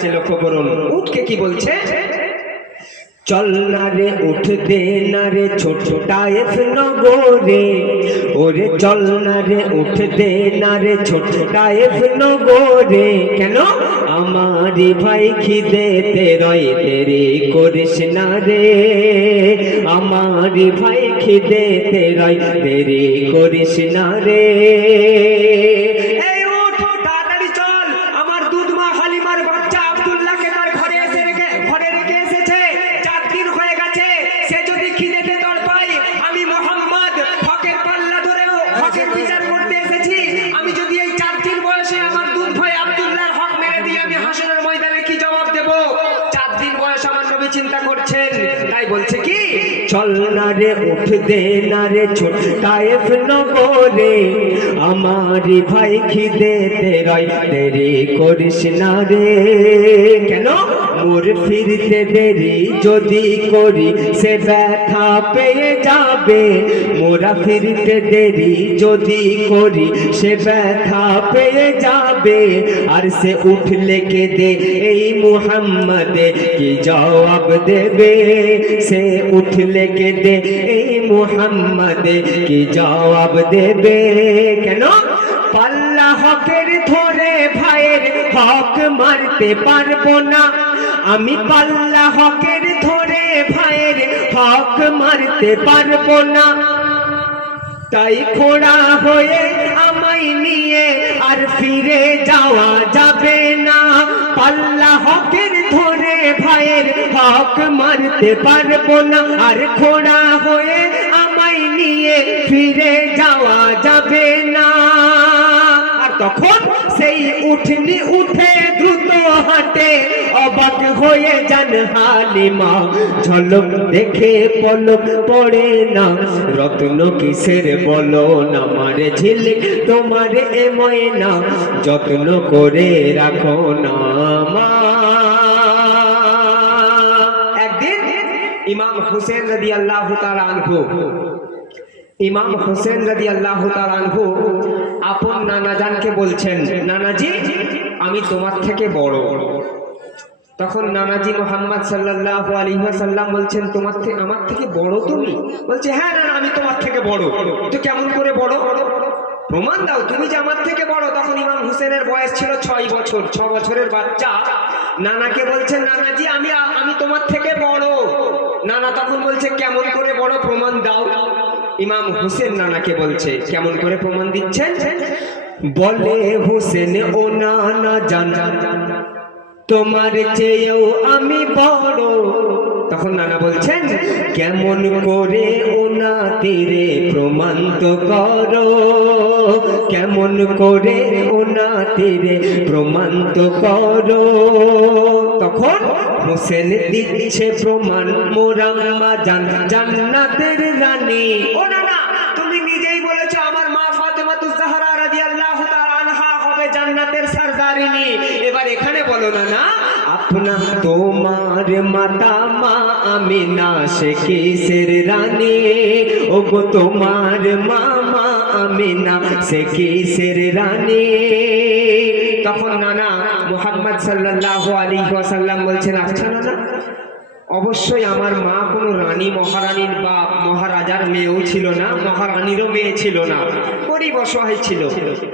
আছে লক্ষ্য করুন। উঠকে কি বলছে? চল না রে, উঠ দে না রে ছোট টাইফ নগরে। ওরে চল না রে, উঠ দে না রে ছোট টাইফ নগরে। কেন? আমারি ভাই খিদেতে রয় দেরি করিস না রে। আমারি ভাই খিদেতে রয় দেরি করিস না রে। চল না রে উঠ দে না রে ছোট নগরে। আমার ভাই খিদেতে রয় দেরি করিস না রে। কেন? মোর ফিরতে দেরি যদি করি, সে ব্যথা পেয়ে যাবে মোরা ফিরতে দেরি যদি করি, সে ব্যথা পেয়ে যাবে। আর সে উঠলে কে দে এই মুহাম্মদে কি জবাব দেবে? সে উঠলে কে দে এই মুহাম্মদে কি জবাব দেবে? কেন? পাল্লা হকের ধরে ভাইয়ের হক মারতে পারব না। আমি পাল্লা হকের ধরে ভাইয়ের হক মারতে পারব না। তাই খোড়া হয়ে আমায় নিয়ে আর ফিরে যাওয়া যাবে না। পাল্লা হকের ধরে ভাইয়ের হক মারতে পারব না। আর খোড়া হয়ে আমায় নিয়ে ফিরে যাওয়া যাবে না। আর তখন সেই উঠনি উঠে দ্রুত হাঁটে, অবাক হয়ে যান হালিমা। ঝলক দেখে পলক পড়ে না, রত্ন কিসের বলো না, মারে ঝিলিক তোমার এ ময়না, যত্ন করে রাখো না, মা। একদিন ইমাম হুসেন রদি আল্লাহ তার আনহু ইমাম হোসেন রাদি আল্লাহ আনহু আপন নানাজানকে বলছেন, নানাজি, আমি তোমার থেকে বড়। তখন নানাজি মোহাম্মদ সাল্লাহ আলী সাল্লাম বলছেন, তোমার থেকে আমার থেকে বড় তুমি? বলছে হ্যাঁ না আমি তোমার থেকে বড়। তো কেমন করে বড়? প্রমাণ দাও, তুমি যে আমার থেকে বড়? তখন ইমাম হুসেনের বয়স ছিল ছয় বছর ছ বছরের বাচ্চা। নানাকে বলছেন, নানাজি, আমি আমি তোমার থেকে বড়। নানা তখন বলছে, কেমন করে বড় প্রমাণ দাও। ইমাম হোসেন নানাকে বলছে, কেমন করে প্রমাণ দিচ্ছেন? বলে, হোসেন, ও নানা জান, তোমার চেয়েও আমি বড়। তখন নানা বলছেন, কেমন করে ওনা তীরে প্রমাণ তো করো? কেমন করে ওনা তীরে প্রমাণ তো করো? তখন হোসেন দিচ্ছে প্রমাণ মোরাম্মা জান জান্নাতের রানী। ও নানা, তুমি নিজেই বলেছ আমার মা ফাতেমাতু জাহরা রাদিয়াল্লাহু তাআলা আনহা হবে জান্নাতের সরদারিনী। এবার এখানে বলো না না আপনা তোমার মাতা মা আমিনা সে কিসের রানী? ও গো তোমার মামা আমিনা সে কিসের রানী? তখন নানা মোহাম্মদ সাল্লাল্লাহু আলাইহি ওয়াসাল্লাম বলছেন আচ্ছা নানা? অবশ্যই আমার মা কোনো রানী মহারানীর বা মহারাজার মেয়েও ছিল না, মহারানীরও মেয়ে ছিল না। গরিব অসহায় ছিল।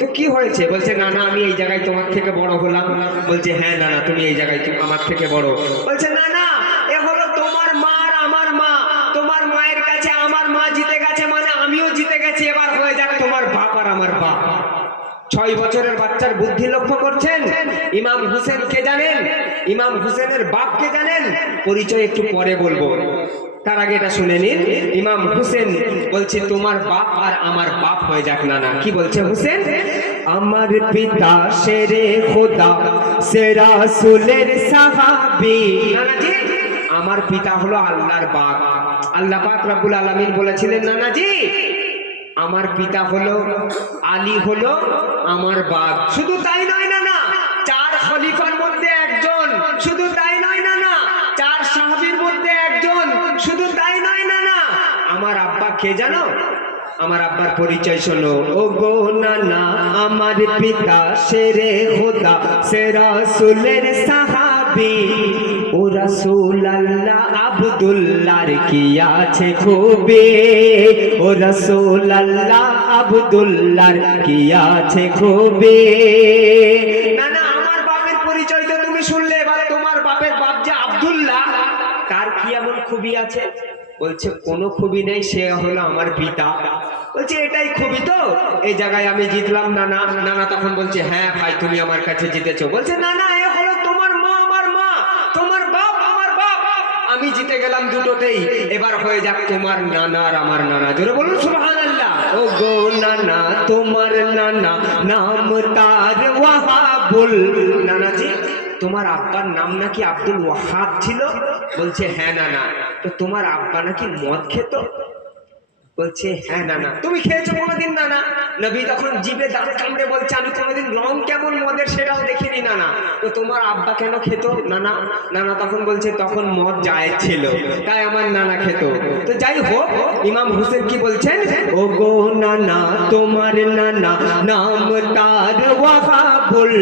তো কি হয়েছে? বলছে, না না, আমি এই জায়গায় তোমার থেকে বড় হলাম। বলছে হ্যাঁ না না, তুমি এই জায়গায় আমার থেকে বড়। বলছে, না না, এ হলো তোমার মা আর আমার মা। তোমার মায়ের কাছে আমার মা জিতে গেছে মানে আমিও জিতে গেছি। এবার হয়ে যাক তোমার বাপ আর আমার বাপ। ছয় বাচ্চার বুদ্ধি লক্ষ্য করছেন? ইমাম হুসেন কে জানেন? ইমাম হুসেনের বাপ কে জানেন? পরিচয় একটু পরে বলব। তার আগে এটা শুনে নিন। ইমাম হুসেন বলছে, তোমার বাপ আর আমার বাপ হয়ে যাক না না কি বলছে হুসেন? আমার পিতা শেরে খোদা সেরা সুলের সাহাবি। আমার পিতা হলো আল্লাহর বাপ। আল্লাহ পাক রাব্বুল আলামিন বলেছিলেন, নানাজি আমার পিতা হলো, আলী হলো, আমার বাপ। শুধু তাই নয় না না চার খলিফার মধ্যে একজন। শুধু তাই নয় না না চার সাহাবীর মধ্যে একজন। শুধু তাই নয় না না আমার আব্বা কে জানো? আমার আব্বার পরিচয় শোনো। ও গো নানা, আমার পিতা সেরে হোদা সেরা সুলের সাহাবি। ও রসুল আল্লাহ আবদুল্লার কি আছে খুবই? ও রসুল আল্লাহ আবদুল্লার কি আছে খুবই? না না আমার বাপের তুমি শুনলে তোমার বাপের বাপ যে আব্দুল্লাহ, তার কি এমন খুবই আছে? বলছে, কোনো নেই, সে হলো আমার পিতা। বলছে, এটাই এই জায়গায় আমি জিতলাম, নানা। নানা তখন বলছে হ্যাঁ ভাই, তুমি আমার কাছে জিতেছো। বলছে না না এ হলো তোমার মা আমার মা তোমার বাপ আমার বাপ আমি দুটোতেই, এবার হয়ে যাক তোমার নানা আর আমার নানা। জোরে বলুন, সুবহানাল্লাহ। ও গো নানা, তোমার নানা নাম তার ওয়াহাবুল। নানাজি, তোমার আব্বার নাম নাকি আব্দুল ওয়াহাব ছিল? বলছে হ্যাঁ নানা। তো তোমার আব্বা নাকি মদ খেত? বলছে হ্যাঁ নানা। তুমি খেয়েছো কোনোদিন, নানা? নবী তখন জিভে দাঁত কামড়ে বলছে, আমি কোনোদিন রং কেমন, মদের সেটাও দেখিনি, নানা। তো তোমার আব্বা কেন খেত, নানা? নানা তখন বলছে, তখন মদ যায় ছিল, তাই আমার নানা খেত। তো যাই হোক, ইমাম হুসেন কি বলছেন? ও গো নানা, তোমার নানা, নাম তার ওয়াহাবুল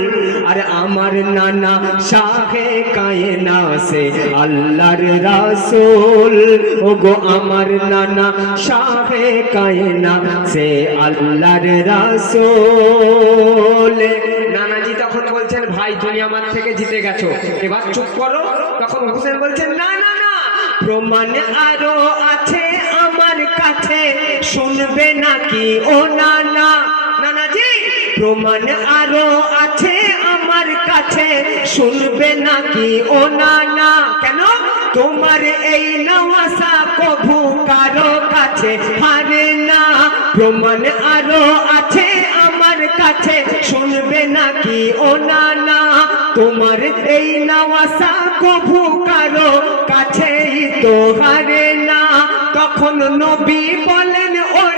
আর আমার নানা শাহে কায়না সে আল্লাহর রাসূল। ও গো আমার নানা শাহে কায়না সে আল্লাহর রাসূল। নানাজি তখন বলছেন, ভাই, তুমি আমার থেকে জিতে গেছো। এবার চুপ করো। তখন হোসেন বলছেন, না না না। প্রমাণ আরও আছে আমার কাছে। শুনবে নাকি ও না না নানাজি প্রমাণ আরও আছে আমার কাছে। শুনবে নাকি ও না না কেন? তোমার এই নওয়াসা কভু কারও কাছে হারে না। প্রমাণ আরও আছে আমার কাছে। শুনবে নাকি ও না না তোমার এই নওয়াসা কভু কারও কাছেই তো হারে না। তখন নবী বলেন হুসেন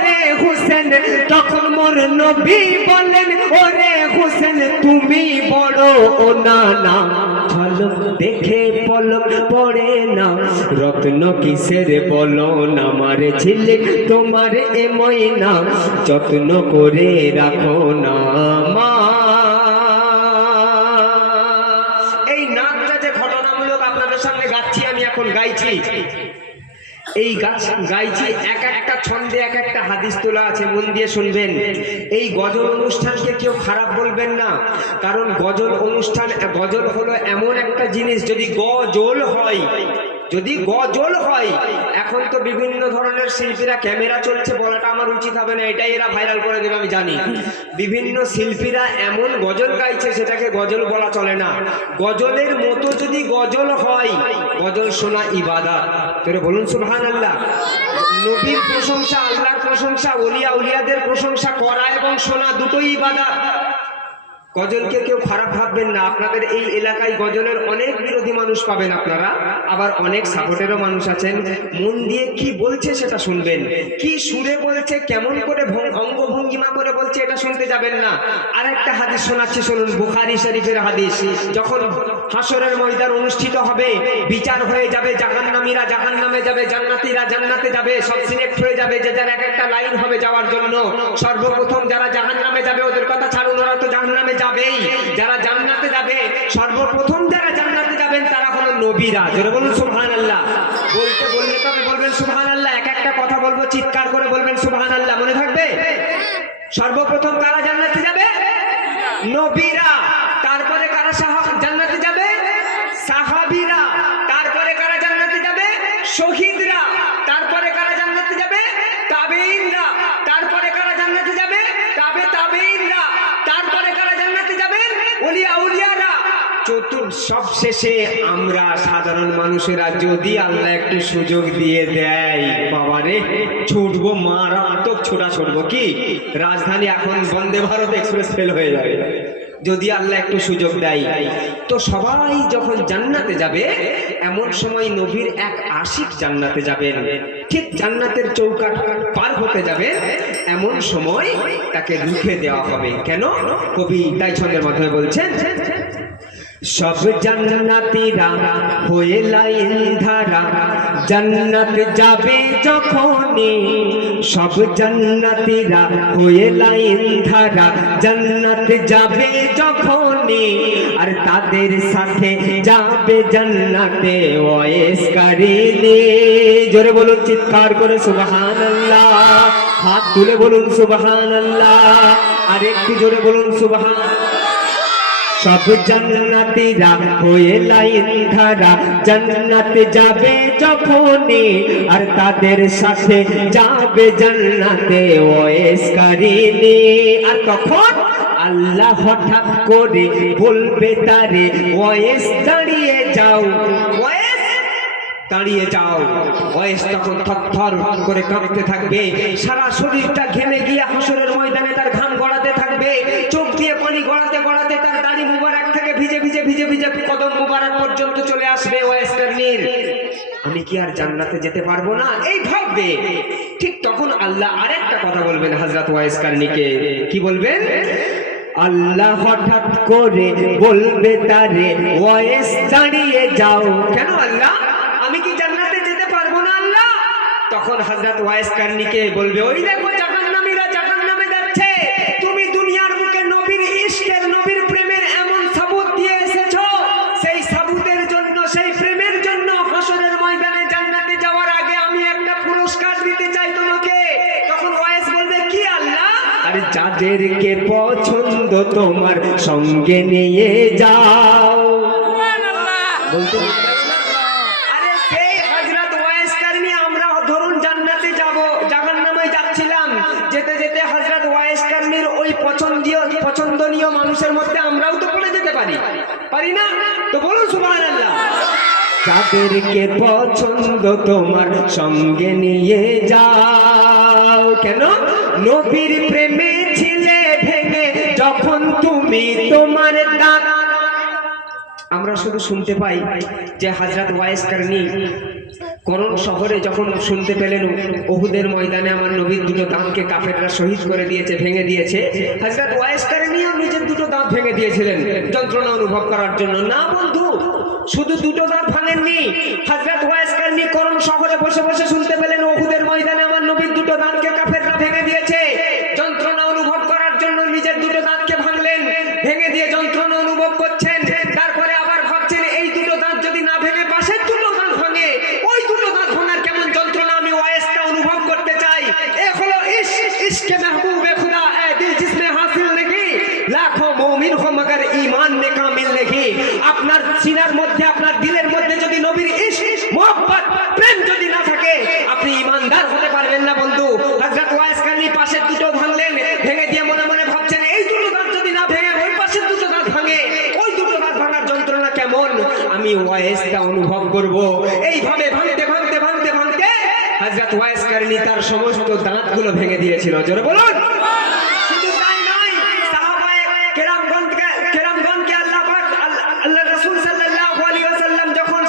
তখন মোর নবী বলেন, ওরে হুসেন, তুমি বড় ও না না দেখে পলক পড়ে না, রত্ন কিসের বলো না মারে ঝিলিক তোমার এ ময়না, যত্ন করে রাখো না, মা। এই নাচটা যে ঘটনামূলক আপনাদের সামনে গাচ্ছি, আমি এখন গাইছি। এই গাছ গাইছি এক একটা ছন্দে এক একটা হাদিস তোলা আছে, মন দিয়ে শুনবেন। এই গজল অনুষ্ঠানকে কেউ খারাপ বলবেন না, কারণ গজল অনুষ্ঠান, গজল হলো এমন একটা জিনিস, যদি গজল হয়, যদি গজল হয় এখন তো বিভিন্ন ধরনের শিল্পীরা ক্যামেরা চলছে, বলাটা আমার উচিত হবে না, এটাই এরা ভাইরাল করে দেবে, আমি জানি। বিভিন্ন শিল্পীরা এমন গজল গাইছে, সেটাকে গজল বলা চলে না। গজলের মতো যদি গজল হয়, গজল শোনা ইবাদা তোরে বলুন সুবহান আল্লাহ নবীর প্রশংসা, আল্লাহর প্রশংসা, ওলিয়া উলিয়াদের প্রশংসা, করা এবং শোনা দুটোই ইবাদত। গজলকে কেউ খারাপ ভাববেন না। আপনাদের এই এলাকায় গজলের অনেক বিরোধী মানুষ পাবেন আপনারা। আবার অনেক সাপোর্টেরও মানুষ আছেন। মন দিয়ে কি বলছে সেটা শুনবেন। কি সুরে বলছে, কেমন করে অঙ্গভঙ্গিমা করে বলছে এটা শুনতে যাবেন না। আরেকটা হাদিস শোনাচ্ছি, শুনুন। বুখারি শরীফের হাদিস। যখন হাসরের ময়দান অনুষ্ঠিত হবে, বিচার হয়ে যাবে, জাহান্নামীরা জাহান্নামে যাবে, জান্নাতীরা জান্নাতে যাবে, সব সিলেক্ট হয়ে যাবে, যে যার এক একটা লাইন হবে যাওয়ার জন্য। সর্বপ্রথম যারা জাহান্নামে যাবে, ওদের কথা ছাড়ুন, ওরা তো জাহান্নামে যাবেই, যারা জান্নাতে যাবে, সর্বপ্রথম যারা জান্নাতে যাবেন তারা হলো নবীরা। জোরে বলুন সুহান আল্লাহ বলতে বললে তবে বলবেন সুহান আল্লাহ এক একটা কথা বলব, চিৎকার করে বলবেন সুহান আল্লাহ মনে থাকবে? সর্বপ্রথম কারা জান্নাতে যাবে? নবীরা। তারপরে কারা সাহা- জান্নাতে যাবে সাহাবীরা তারপরে কারা জান্নাতে যাবে শহীদরা তারপরে কারা জান্নাতে যাবে তাবেইনরা তারপরে কারা জান্নাতে যাবে তাবে তাবেইনরা তারপরে কারা জান্নাতে যাবে ওলিয়া উলিয়ারা চতুর সব শেষে আমরা সাধারণ মানুষেরা যদি আল্লাহ একটু সুযোগ দিয়ে দেয়, বাবারে, ছুটবো, মারাত্মক ছোটা ছুটবো কি? রাজধানী এখন বন্দে ভারত এক্সপ্রেস ফেল হয়ে যাবে। যদি আল্লাহ একটু সুযোগ দেয়। তো সবাই যখন জান্নাতে যাবে, এমন সময় নবীর এক আশিক জান্নাতে যাবেন। ঠিক জান্নাতের চৌকাট পার হতে যাবে এমন সময় তাকে রুখে দেওয়া হবে। কেন? কবি তাই ছন্দের মাধ্যমে বলছেন সব জান্নাতীরা হয়ে লাইন ধারা। জান্নাত যাবে যখনই সব জান্নাতীরা হয়ে লাইন ধারা। জান্নাত যাবে যখনই আর তাদের সাথে যাবে জান্নাতে ওয়েস কারিনে জোরে বলুন চিৎকার করে সুবহানাল্লাহ। হাত তুলে বলুন সুবহানাল্লাহ। আর একটু জোরে বলুন সুবহান সব জান্নাতীরা হয়ে লাইন ধারা। জান্নাতে যাবে যখনই, আর তাদের সাথে যাবে জান্নাতে ওয়েস কারিনি আর তখন আল্লাহ হঠাৎ করে বলবে তারে, ওয়েস দাঁড়িয়ে যাও, ওয়েস দাঁড়িয়ে যাও। বয়স তখন থরথর করে কাঁপতে থাকবে। সারা শরীরটা ঘেমে গিয়ে হাসরের ময়দানে তার ঘাম গড়াতে থাকবে। চোখ দিয়ে পানি গড়াতে আসবে ওয়েস কার্নির আমি কি আর জান্নাতে যেতে পারব না? এই ভাববে। ঠিক তখন আল্লাহ আরেকটা কথা বলবেন হযরত ওয়াইস কার্নিকে কি বলবেন? আল্লাহ হঠাৎ করে বলবে তারে ওয়েস দাঁড়িয়ে যাও। কেন আল্লাহ? আমি কি জান্নাতে যেতে পারব না আল্লাহ? তখন হযরত ওয়াইস কার্নিকে বলবে, ওই দেখো জাহান্নামে যাদেরকে পছন্দ তোমার সঙ্গে নিয়ে যাও। বলতে যেতে যেতে ওই পছন্দীয়, পছন্দনীয় মানুষের মধ্যে আমরাও তো পড়ে যেতে পারি। পারি না? তো যাদেরকে পছন্দ তোমার সঙ্গে নিয়ে যাও। কেন? নবীর প্রেমে ছিলে ভেঙে যখন আমরা শুধু শুনতে পাই যে হাজরত ওয়াইস কারণী করণ শহরে যখন শুনতে পেলেন, ওহুদের ময়দানে আমার নবীর দুটো দাঁতকে কাফেররা শহীদ করে দিয়েছে, ভেঙে দিয়েছে। হাজরত ওয়াইস কারণীও নিজের দুটো দাঁত ভেঙে দিয়েছিলেন যন্ত্রণা অনুভব করার জন্য। না বন্ধু, শুধু দুটো দাঁত ভাঙেননি। হাজরত ওয়াইস কারণী করণ শহরে বসে বসে শুনতে পেলেন, ওহুদের ময়দানে আমার নবীর দুটো দাঁতকে কাফেররা ভেঙে দিয়েছে যন্ত্রণা অনুভব করার জন্য নিজের দুটো দাঁতকে ভাঙলেন ভেঙে দিয়ে যন্ত্রণা অনুভব করছেন তারপরে আবার ভাবছেন এই দুটো দাঁত যদি না ভেঙে পাশের দুটো দাঁত ভাঙে ওই দুটো দাঁত ভাঙার কেমন যন্ত্রণা আমি ওয়াইসটা অনুভব করতে চাই এ হলো ইস ইসকে মেহবুবে খুদা এ দিল জিসমে হাসিল নেকি লাখো মুমিন হো মগর ঈমান নে কামিল নেকি আপনার সিনার মধ্যে আপনার দিলের মধ্যে যদি নবীর ইস মোহব্বত প্রেম যদি না থাকে আপনি ঈমানদার হতে পারবেন না বন্ধু হযরত ওয়াইস কানি পাশের দুটো ভাঙলেন ভেঙে দিয়ে মনে মনে ভাবছেন এই দুটো দাঁত যদি না ভেঙে ওই পাশের দুটো দাঁত ভাঙে ওই দুটো দাঁত ভাঙার যন্ত্রণা কেমন আমি ওয়াইসটা অনুভব করব এইভাবে ভাঙতে ভাঙতে ভাঙতে ভাঙতে হযরত ওয়াইস কারণী তার সমস্ত দাঁতগুলো ভেঙে দিয়েছিল। জোরে বলুন।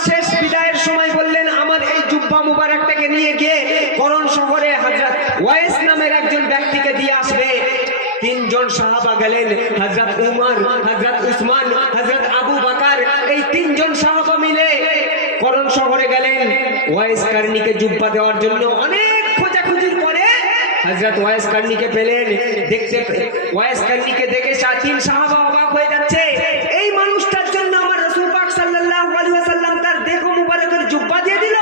শেষ বিদায়ের সময় বললেন, আমার এই নিয়ে গিয়ে করণ শহরে হযরত ওয়াইস নামের একজন ব্যক্তিকে দিয়ে আসবে। তিনজন সাহাবা গেলেন, হযরত উমর, হযরত উসমান হযরত আবু বকর এই তিনজন সাহাবা মিলে করণ শহরে গেলেন ওয়াইস কারণীকে জুব্বা দেওয়ার জন্য অনেক খোঁজাখুঁজির পরে হযরত ওয়াইস কারণীকে পেলেন। দেখতে ওয়াইস কারণীকে দেখে সা তিন সাহাবা অবাক হয়ে যাচ্ছে। এই মানুষটার জন্য আমার রাসূল পাক সাল্লাল্লাহু আলাইহি ওয়াসাল্লাম তার দেহ মুবারকের জুব্বা দিয়ে দিল।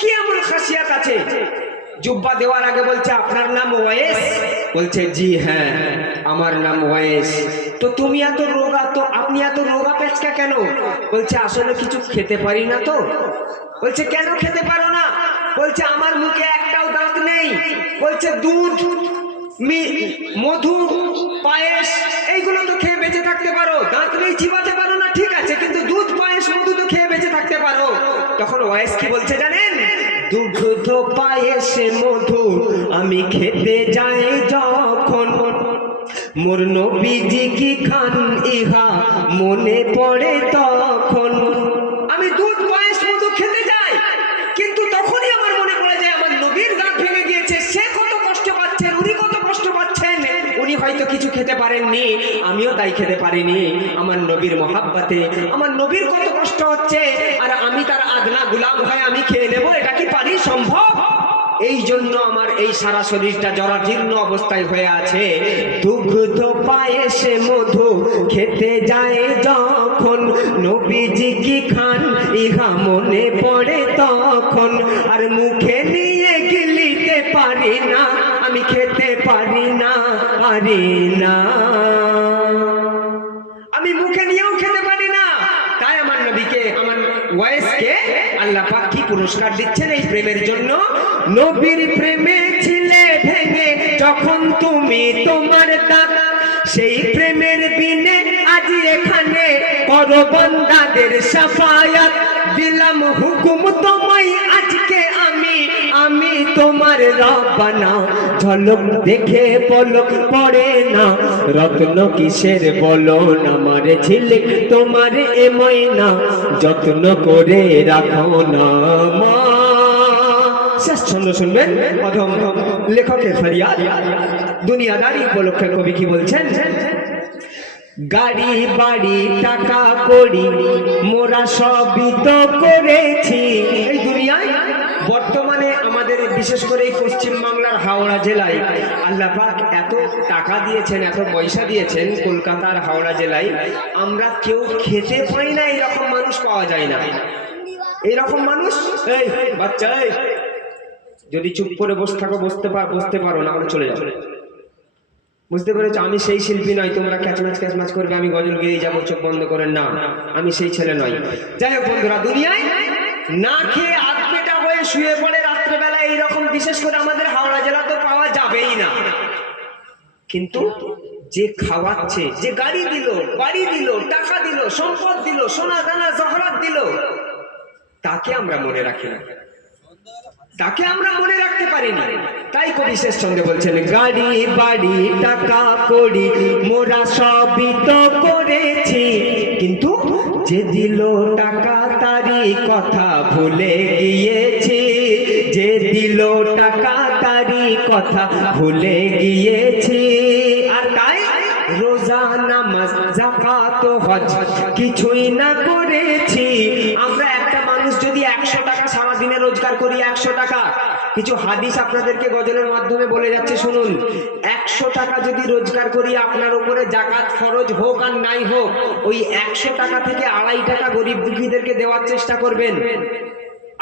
কি এমন খাসিয়াত আছে? জুব্বা দেওয়ার আগে বলছে, আপনার নাম ওয়েস বলছে, জি হ্যাঁ আমার নাম ওয়েস তো তুমি এত রোগা তো আপনি এত রোগা পেঁচকা কেন? বলছে, আসলে কিছু খেতে পারি না তো। বলছে, কেন খেতে পারো না? বলছে, আমার মুখে একটাও দাঁত নেই। বলছে, দুধ মধু, পায়েস, এইগুলো তো খেয়ে বেঁচে থাকতে পারো। দাঁত নেই, চিবাতে পারো না, ঠিক আছে, কিন্তু দুধ, পায়েস, মধু তো খেয়ে বেঁচে থাকতে পারো। তখন ওয়াইস কি বলছে জানেন? দুধ, পায়েসে, মধু আমি খেতে যাই যখন মোর নবীজি কি খান ইহা মনে পড়ে তখন? আমি দুধ পায়েস মধু খেতে যাই, কিন্তু তখনই আমার মনে পড়ে যায় আমার নবীর দাঁত ভেঙে গিয়েছে। সে কত কষ্ট পাচ্ছেন, উনি কত কষ্ট পাচ্ছেন? উনি হয়তো কিছু খেতে পারেন পারেননি, আমিও তাই খেতে পারিনি। আমার নবীর মহাব্বাতে, আমার নবীর কত কষ্ট হচ্ছে, আর আমি তার আদনা গুলাম হয়ে আমি খেয়ে নেব, এটা কি পারি সম্ভব? এই জন্য আমার এই সারা শরীরটা জরাজীর্ণ অবস্থায় হয়ে আছে। দুগ্ধ পায়েসে মধু খেতে যায় যখন। নবীজি কি খান, ইহা মনে পড়ে তখন। আর মুখে নিয়ে গিলিতে পারি না, আমি খেতে পারি না পারি না আমি মুখে নিয়েও খেতে পারি না তাই আমার নবীকে আমার ওয়েসকে আল্লাহ পাক কি পুরস্কার দিচ্ছেন এই প্রেমের জন্য। নবীর প্রেমে ছিলে ভেঙে যখন তুমি তোমার দাদা সেই প্রেমের বিনে আজ এখানে করো সাফায়াত। দিলাম হুকুম তোমায় আমি তোমার রব্বানা ঝলক দেখে পলক পড়ে না। রত্ন কিসের বলো আমার ঝিলিক তোমার এ ময়না। যত্ন করে রাখো না, মা। শেষ ছন্দ শুনবেন অধম লেখকের ফরিয়াদ। দুনিয়াদারি উপলক্ষে কবি কি বলছেন? গাড়ি, বাড়ি, টাকা করি মোরা সবই তো করেছি। দুনিয়ায় বর্তমানে বিশেষ করে এই পশ্চিম বাংলার হাওড়া জেলায় আল্লাহ পাক এত টাকা দিয়েছেন, এত পয়সা দিয়েছেন কলকাতার হাওড়া জেলায়। আমরা কেউ খেতে পাই না, এরকম মানুষ পাওয়া যায় না। এইরকম মানুষ? এই বাচ্চা, এই। যদি চুপ করে বসে থাকো, বসতে পার বসতে পারো, না আমরা চলে যাও। বুঝতে পেরেছ? আমি সেই শিল্পী নয় তোমরা ক্যাচম্যাচ ক্যাচম্যাচ করবে, আমি গজল গেয়ে যাব, চোখ বন্ধ করে না, আমি সেই ছেলে নয় যাই হোক বন্ধুরা, দুনিয়ায় না খেয়ে আধ পেটা হয়ে শুয়ে পড়ে রাত্রেবেলা এইরকম বিশেষ করে আমাদের হাওড়া জেলা তো পাওয়া যাবেই না। কিন্তু যে খাওয়াচ্ছে, যে গাড়ি দিল, বাড়ি দিল, টাকা দিল, সম্পদ দিল, সোনা দানা, জহরাত দিল, তাকে আমরা মনে রাখি না। তাকে আমরা মনে রাখতে পারিনি। তাই কবি শেষ ছন্দে বলছেন, গাড়ি, বাড়ি, টাকা করি মোরা সবই তো করেছি। কিন্তু যে দিল টাকা তারই কথা ভুলে গিয়েছি। যে দিল টাকা তারই কথা ভুলে গিয়েছি। আর তাই রোজা, নামাজ জাকাত হজ কিছুই না করেছি। আমরা একটা মানুষ যদি একশো টাকা সারাদিনে রোজগার করি, একশো টাকা। কিছু হাদিস আপনাদেরকে গজলের মাধ্যমে বলে যাচ্ছে, শুনুন। একশো টাকা যদি রোজগার করি, আপনার উপরে জাকাত ফরজ হোক আর নাই হোক, ওই একশো টাকা থেকে আড়াই টাকা গরিব দুঃখীদেরকে দেওয়ার চেষ্টা করবেন।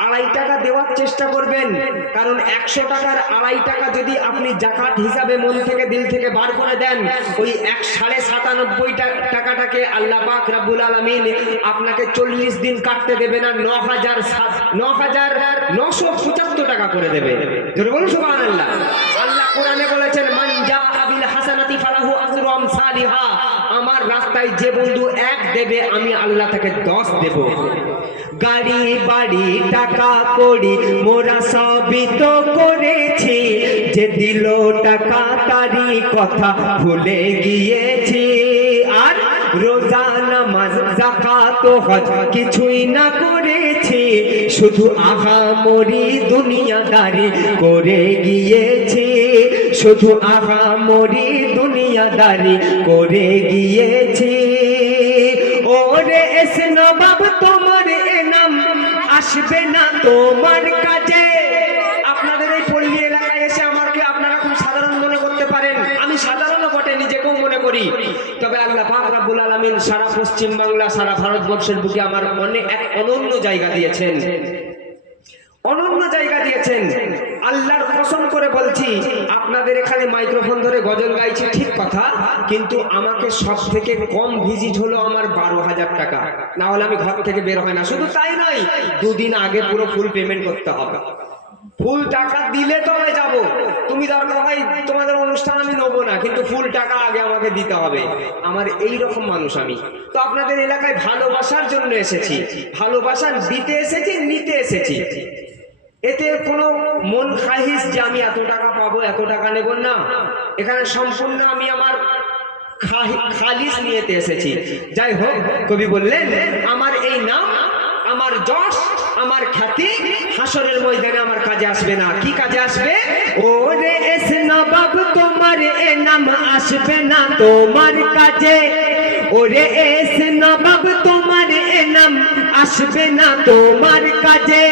আড়াই টাকা দেওয়ার চেষ্টা করবেন। কারণ একশো টাকার আড়াই টাকা যদি আপনি জাকাত হিসাবে মন থেকে দিল থেকে বার করে দেন, ওই এক সাড়ে সাতানব্বই টাকাটাকে আল্লাহ পাক রাব্বুল আলামিন আপনাকে চল্লিশ দিন কাটতে দেবে না, ন হাজার ন হাজার নশো পঁচাত্তর টাকা করে দেবে। বলুন সুবহান আল্লাহ আল্লাহ কোরআনে বলেছেন, মান জা আবিল হাসানাতি ফালাহু আজরু আমসালিহা রাস্তায় যে বন্ধু এক দেবে, আমি আল্লাহ তাকে দশ দেব। গাড়ি, বাড়ি, টাকা করি মোরা সবই তো করেছি। যে দিল টাকা তারি কথা ভুলে গিয়েছি। আর রোজা, নামাজ জাকাত হজ কিছুই না করেছি, শুধু আহা আহামরি দুনিয়াদারি করে গিয়েছি। শুধু আহামরি দুনিয়াদারি করে গিয়েছি। ওরে এস নবাব তোমার এনাম আসবে না তোমার কাজে। আপনাদের এই পল্লী এলাকায় এসে আমাকে আপনারা খুব সাধারণ মনে করতে পারেন। আমি সাধারণ বটে, নিজেকেও মনে করি। রাব্বুল আলামিন সারা পশ্চিম বাংলা, সারা ভারতবর্ষের বুকে আমার অনেক, এক অনন্য জায়গা দিয়েছেন। অনন্য জায়গা দিয়েছেন। আল্লাহর কসম করে বলছি, আপনাদের এখানে মাইক্রোফোন ধরে গজল গাইছি, ঠিক কথা, কিন্তু আমাকে সব থেকে কম ভিজিট হলো আমার বারো হাজার টাকা। না হলে আমি ঘর থেকে বের হয় না। শুধু তাই নয়, দুদিন আগে পুরো ফুল পেমেন্ট করতে হবে। ফুল টাকা দিলে তবে যাব। তুমি দরকার হয় তোমাদের অনুষ্ঠান আমি নেব না, কিন্তু ফুল টাকা আগে আমাকে দিতে হবে। আমার এই রকম মানুষ আমি। তো আপনাদের এলাকায় ভালোবাসার জন্য এসেছি। ভালোবাসা দিতে এসেছি, নিতে এসেছি। এতে কোনো মন খাহিস যে আমি এত টাকা পাবো, এত টাকা নেব না। এখানে সম্পূর্ণ আমি আমার খালিস নিয়েতে এসেছি। যাই হোক, কবি বললেন, আমার এই নাম, আমার যশ আমার খ্যাতি হাসরের ময়দানে আমার কাজে আসবে না। কি কাজে আসবে? ওরে এস নবাব, তোমার এ নাম আসবে না তোমার কাছে ওরে এস নবাব, তোমার এ নাম আসবে না তোমার কাজে।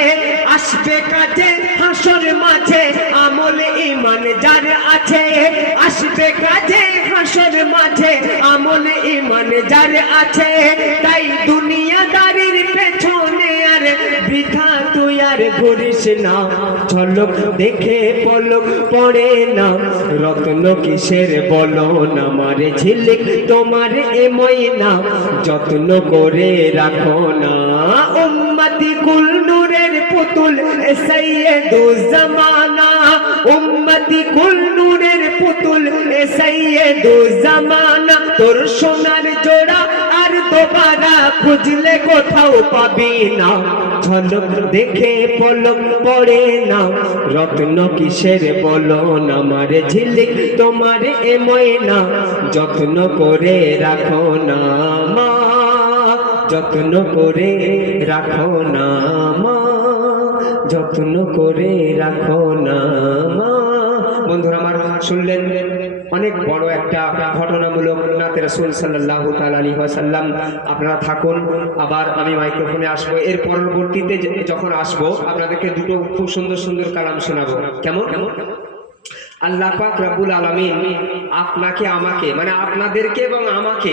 আসবে কাজে হাসর মাঝে, আমল ইমান যার আছে। আসবে কাজে হাসর মাঝে, আমল ইমান যার আছে। না, ঝলক দেখে পলক পড়ে না। রত্ন কিসের বলো না, মারে ঝিলিক তোমার এ ময়না। যত্ন করে রাখো না, উম্মতি কুল নূরের পুতুল সৈয়দু জামানা উম্মতি কুল নূরের পুতুল সৈয়দু জামানা তোর সোনার জোড়া দোবারা খুঁজলে কোথাও পাবি না? ঝলক দেখে পলক পড়ে না। রত্ন কিসের বলো না? মারে ঝিলিক তোমার এ ময়না। যত্ন করে রাখো না মা। যত্ন করে রাখো না মা। যত্ন করে রাখো না মা। বন্ধুরা আমার শুনলেন অনেক বড় একটা ঘটনামূলক নাতে রাসূল সাল্লাল্লাহু তাআলা আলাইহি ওয়াসাল্লাম। আপনারা থাকুন, আবার আমি মাইক্রোফোনে আসব। এর পরবর্তীতে যখন আসব, আপনাদেরকে দুটো খুব সুন্দর সুন্দর কালাম শোনাবো। কেমন কেমন? আল্লাহ পাক রব্বুল আলামিন আপনাকে, আমাকে মানে আপনাদেরকে এবং আমাকে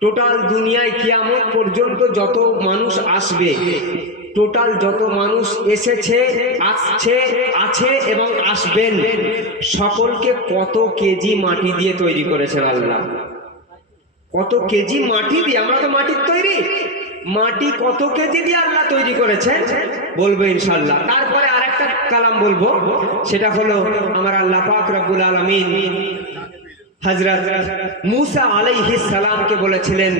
টোটাল দুনিয়ায় কিয়ামত পর্যন্ত যত মানুষ আসবে টোটাল যত মানুষ এসেছে, আসছে, আছে এবং আসবেন, সকলকে কত কেজি মাটি দিয়ে তৈরি করেছেন আল্লাহ? কত কেজি মাটি দিয়ে? আমরা তো মাটির তৈরি। মাটি কত কেজি দিয়ে আল্লাহ তৈরি করেছেন? বলব ইনশাল্লাহ তারপরে আরেকটা কালাম বলব, সেটা হলো, আমার আল্লাহ পাক রব্বুল আলামিন হযরত মুসা আলাইহিস সালামকে বলেছিলেন,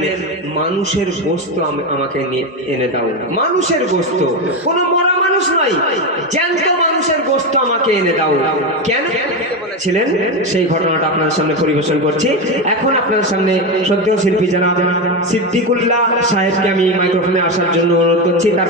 মানুষের গোস্ত আম- আমাকে নিয়ে এনে দাও মানুষের গোস্ত কোনো মরা মানুষ নয়। জ্যান্ত মানুষের গোস্ত আমাকে এনে দাও কেন? ছিলেন সেই ঘটনাটা আপনার সামনে পরিবেশন করছি। এখন আপনার সামনে সদ্য শিল্পী জানা সিদ্দিকুল্লাহ সাহেবকে আমি মাইক্রোফোনে আসার জন্য অনুরোধ করছি।